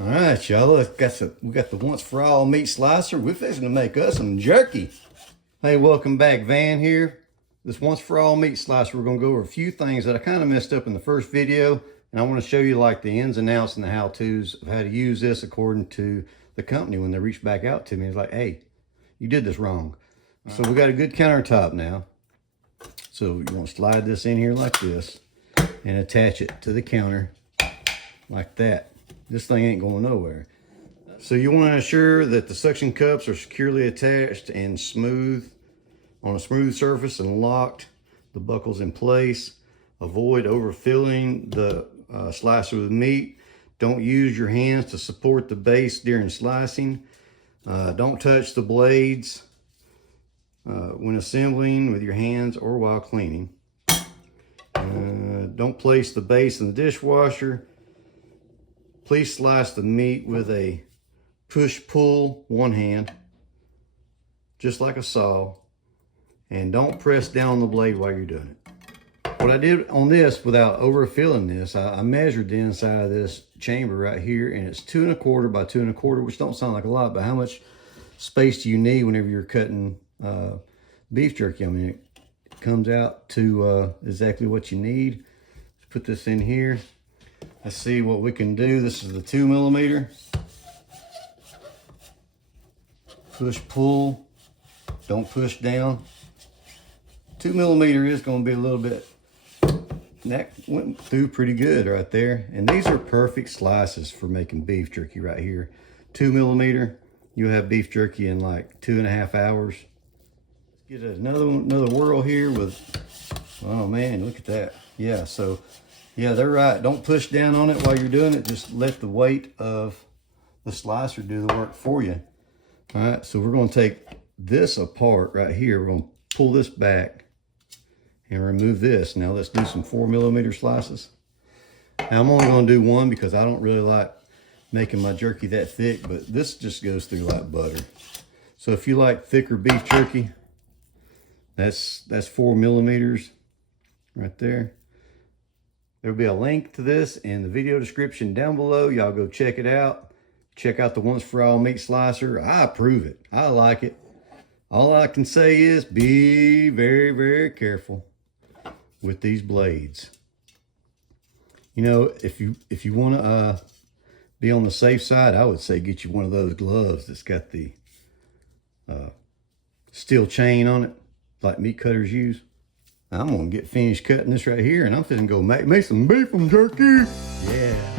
All right, y'all. We got the once for all meat slicer. We're fixing to make us some jerky. Hey, welcome back. Van here. This once for all meat slicer, we're gonna go over a few things that I kind of messed up in the first video, and I want to show you like the ins and outs and the how-tos of how to use this according to the company when they reach back out to me. It's like, hey, you did this wrong. So we got a good countertop now. So you want to slide this in here like this and attach it to the counter like that. This thing ain't going nowhere. So you want to ensure that the suction cups are securely attached and smooth on a smooth surface and locked. The buckle's in place. Avoid overfilling the slicer with meat. Don't use your hands to support the base during slicing. Don't touch the blades when assembling with your hands or while cleaning. Don't place the base in the dishwasher. Please slice the meat with a push-pull one hand, just like a saw, and don't press down on the blade while you're doing it. What I did on this, without overfilling this, I measured the inside of this chamber right here, and it's 2 1/4 by 2 1/4, which don't sound like a lot, but how much space do you need whenever you're cutting beef jerky? I mean, it comes out to exactly what you need. Let's put this in here. Let's see what we can do. This is the 2 millimeter. Push, pull, don't push down. 2 millimeter is going to be a little bit, that went through pretty good right there. And these are perfect slices for making beef jerky right here. 2 millimeter, you'll have beef jerky in like 2.5 hours. Get another whirl here with, oh man, look at that. Yeah, so yeah, they're right. Don't push down on it while you're doing it. Just let the weight of the slicer do the work for you. All right, so we're going to take this apart right here. We're going to pull this back and remove this. Now let's do some 4 millimeter slices. Now I'm only going to do one because I don't really like making my jerky that thick, but this just goes through like butter. So if you like thicker beef jerky, that's 4 millimeters right there. There'll be a link to this in the video description down below. Y'all go check it out. Check out the once for all meat slicer. I approve it. I like it. All I can say is be very, very careful with these blades. You know, if you want to be on the safe side, I would say get you one of those gloves that's got the steel chain on it, like meat cutters use. I'm gonna get finished cutting this right here, and I'm finna go make me some beef and jerky. Yeah.